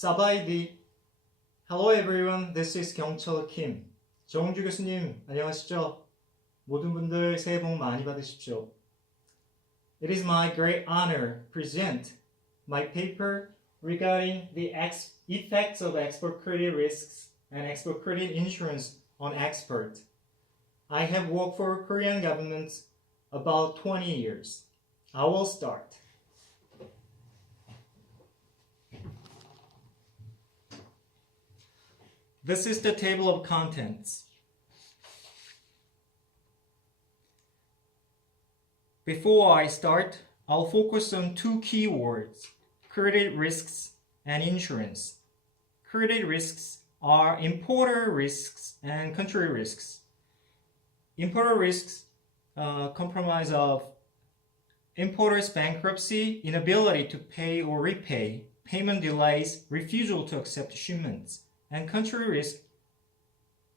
사바이디. Hello everyone, this is 경철 Kim. 정웅주 교수님, 안녕하시죠? 모든 분들 새해 복 많이 받으십시오. It is my great honor to present my paper regarding the effects of export credit risks and export credit insurance on export. I have worked for Korean government about 20 years. I will start. This is the table of contents. Before I start, I'll focus on two keywords, credit risks and insurance. Credit risks are importer risks and country risks. Importer risks comprise of importer's bankruptcy, inability to pay or repay, payment delays, refusal to accept shipments. And country risk,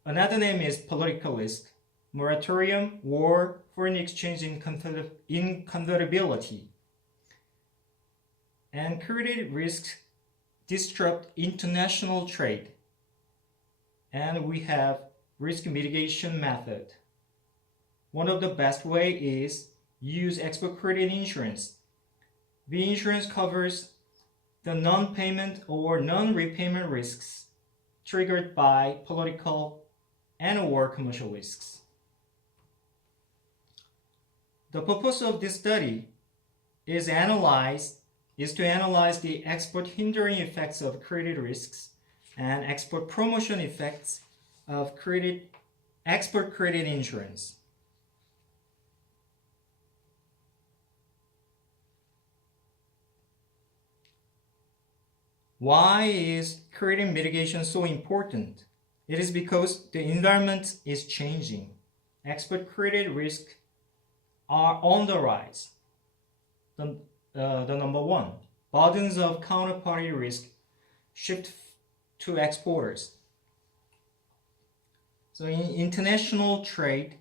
another name is political risk, moratorium, war, foreign exchange inconvertibility. And credit risks disrupt international trade. And we have risk mitigation method. One of the best way is use export credit insurance. The insurance covers the non-payment or non-repayment risks triggered by political and or commercial risks. The purpose of this study is to analyze the export hindering effects of credit risks and export promotion effects of export credit insurance. Why is credit mitigation so important? It is because the environment is changing. Export credit risks are on the rise. The number one, burdens of counterparty risk shift to exporters. So in international trade,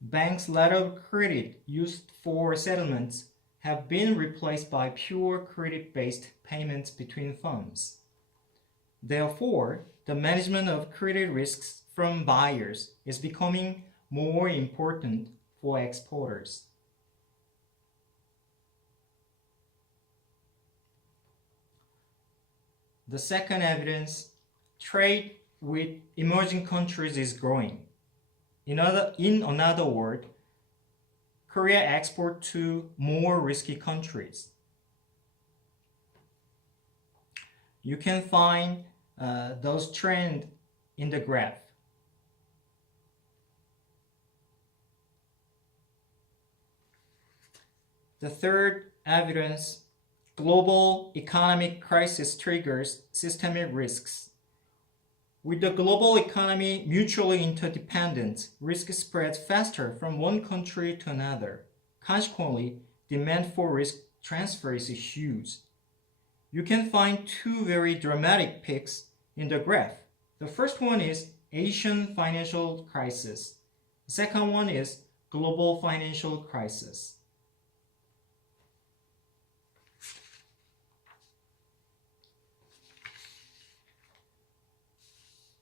banks' letter of credit used for settlements have been replaced by pure credit-based payments between firms. Therefore, the management of credit risks from buyers is becoming more important for exporters. The second evidence, trade with emerging countries is growing. In another word, Korea export to more risky countries. You can find those trends in the graph. The third evidence, global economic crisis triggers systemic risks. With the global economy mutually interdependent, risk spreads faster from one country to another. Consequently, demand for risk transfer is huge. You can find two very dramatic peaks in the graph. The first one is Asian financial crisis. The second one is global financial crisis.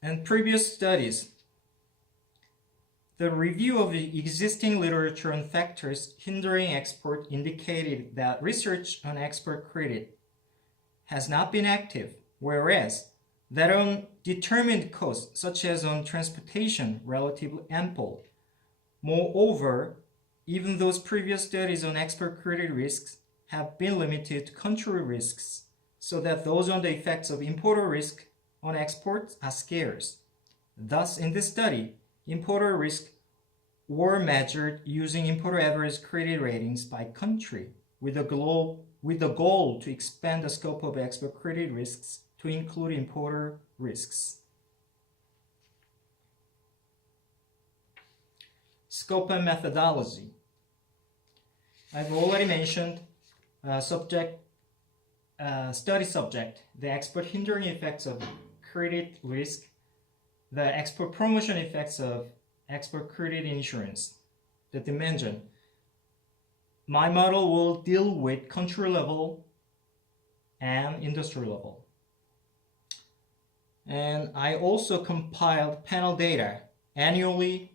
In previous studies, the review of the existing literature on factors hindering export indicated that research on export credit has not been active, whereas that on determined costs, such as on transportation, relatively ample. Moreover, even those previous studies on export credit risks have been limited to country risks, so that those on the effects of importer risk on exports are scarce. Thus, in this study, importer risks were measured using importer average credit ratings by country with the goal to expand the scope of export credit risks to include importer risks. Scope and methodology. I've already mentioned study subject, the export hindering effects of credit risk, the export promotion effects of export credit insurance, the dimension. My model will deal with country level and industry level. And I also compiled panel data annually.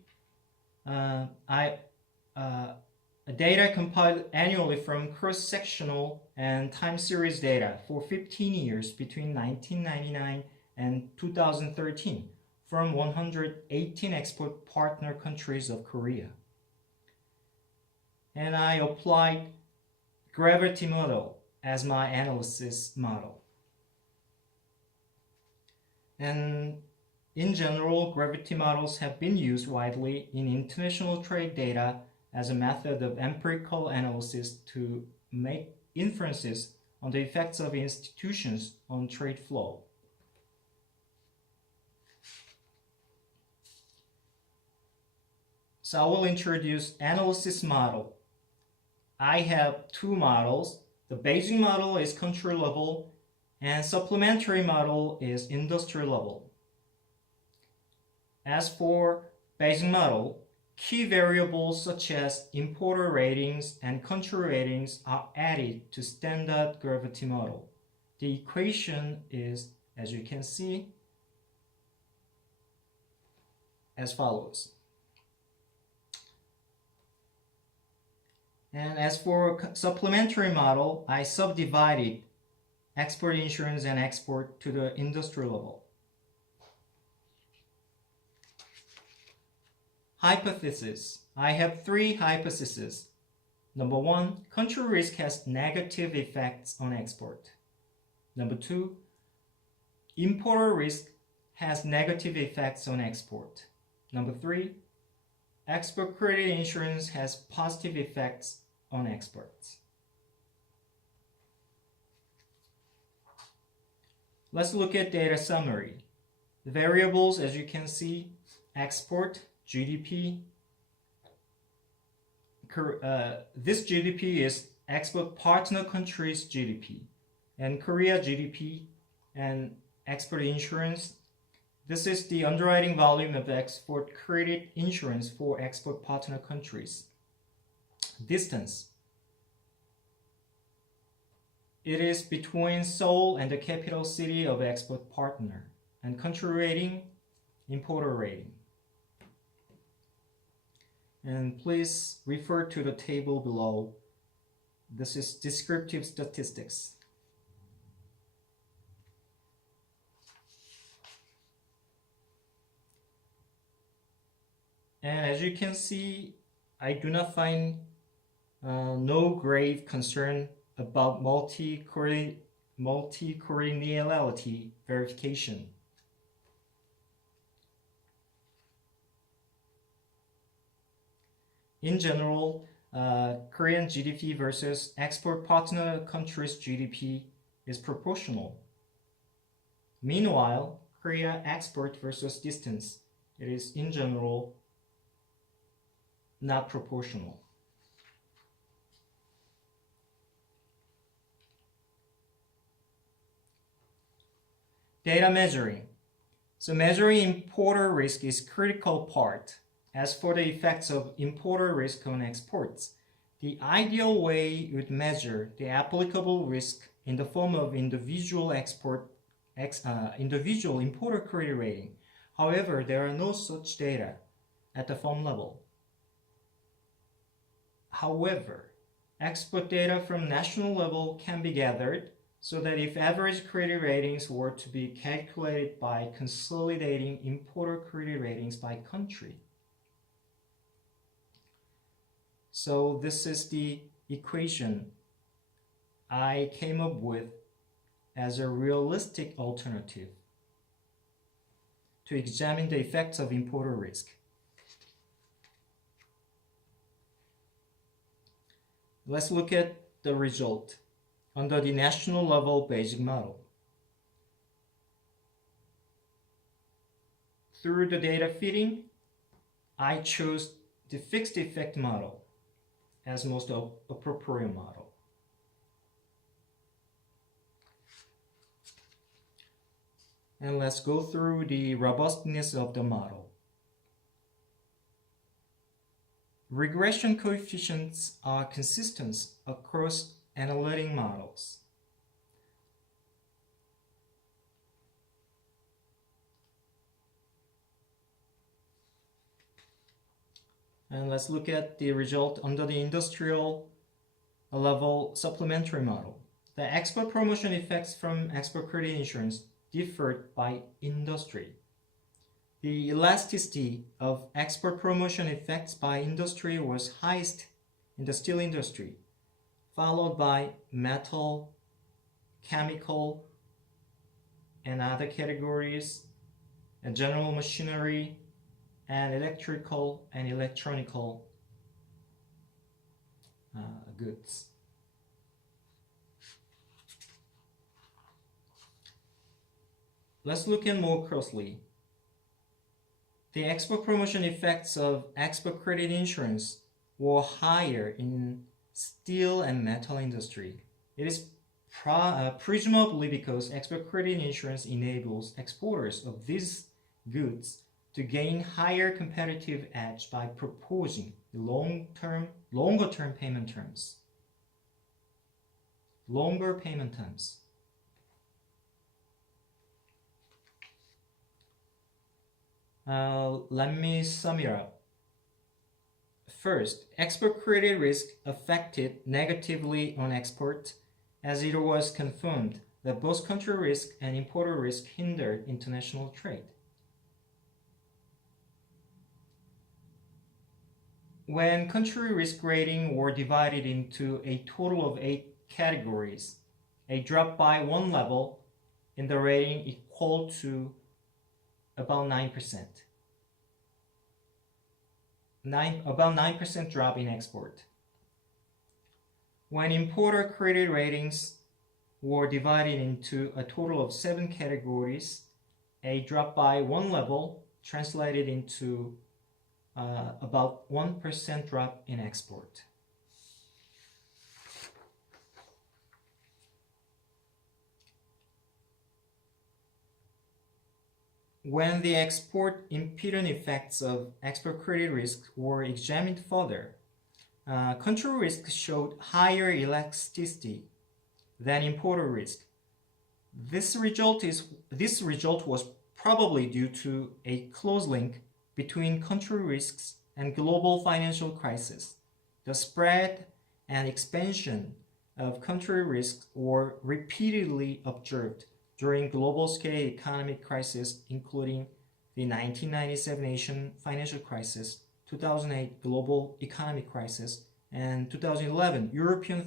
Data compiled annually from cross-sectional and time series data for 15 years between 1999 and 2013 from 118 export partner countries of Korea. And I applied gravity model as my analysis model. And in general, gravity models have been used widely in international trade data as a method of empirical analysis to make inferences on the effects of institutions on trade flow. So I will introduce analysis model. I have two models. The Beijing model is country level, and supplementary model is industry level. As for Beijing model, key variables such as importer ratings and country ratings are added to standard gravity model. The equation is, as you can see, as follows. And as for supplementary model, I subdivided export insurance and export to the industry level. Hypothesis. I have three hypotheses. Number one, country risk has negative effects on export. Number two, importer risk has negative effects on export. Number three, export credit insurance has positive effects on exports. Let's look at data summary. The variables, as you can see, export, GDP. This GDP is export partner countries' GDP, and Korea GDP and export insurance. This is the underwriting volume of export credit insurance for export partner countries. Distance. It is between Seoul and the capital city of export partner. And country rating, importer rating. And please refer to the table below. This is descriptive statistics. And as you can see, I do not find no grave concern about multi-collinearity verification. In general, Korean GDP versus export partner countries' GDP is proportional. Meanwhile, Korea export versus distance, it is in general not proportional. Data measuring. So measuring importer risk is critical part. As for the effects of importer risk on exports, the ideal way would measure the applicable risk in the form of individual importer credit rating. However, there are no such data at the firm level. However, export data from national level can be gathered so that if average credit ratings were to be calculated by consolidating importer credit ratings by country. So this is the equation I came up with as a realistic alternative to examine the effects of importer risk. Let's look at the result under the national level Beijing model. Through the data fitting, I chose the fixed effect model as most appropriate model. And let's go through the robustness of the model. Regression coefficients are consistent across analytic models. And let's look at the result under the industrial level supplementary model. The export promotion effects from export credit insurance differed by industry. The elasticity of export promotion effects by industry was highest in the steel industry, followed by metal, chemical, and other categories, and general machinery, and electrical and electronical goods. Let's look in more closely. The export promotion effects of export credit insurance were higher in steel and metal industry. It is presumably because export credit insurance enables exporters of these goods to gain higher competitive edge by proposing longer payment terms. Longer payment terms. Let me sum it up. First, export credit risk affected negatively on export, as it was confirmed that both country risk and importer risk hindered international trade. When country risk rating were divided into a total of 8 categories, a drop by 1 level in the rating equal to about 9%. About 9% drop in export. When importer credit ratings were divided into a total of 7 categories, a drop by 1 level translated into about 1% drop in export. When the export impedance effects of export credit risk were examined further, country risk showed higher elasticity than importer risk. This result was probably due to a close link between country risks and global financial crisis. The spread and expansion of country risks were repeatedly observed during global-scale economic crises, including the 1997 Asian financial crisis, 2008 global economic crisis, and 2011 European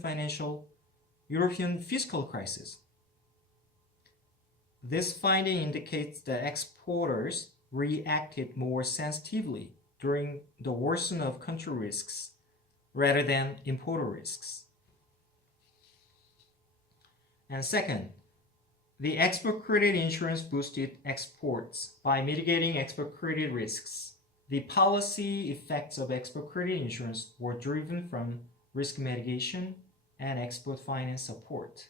fiscal crisis. This finding indicates that exporters reacted more sensitively during the worsening of country risks rather than importer risks. And second, the export credit insurance boosted exports by mitigating export credit risks. The policy effects of export credit insurance were driven from risk mitigation and export finance support.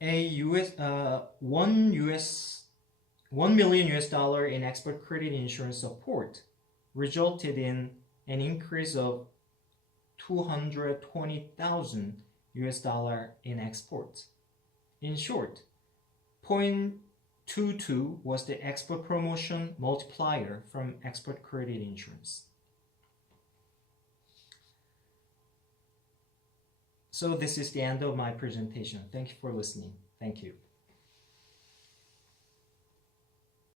$1 million in export credit insurance support resulted in an increase of $220,000 in exports. In short, 0.22 was the export promotion multiplier from export credit insurance. So this is the end of my presentation. Thank you for listening. Thank you.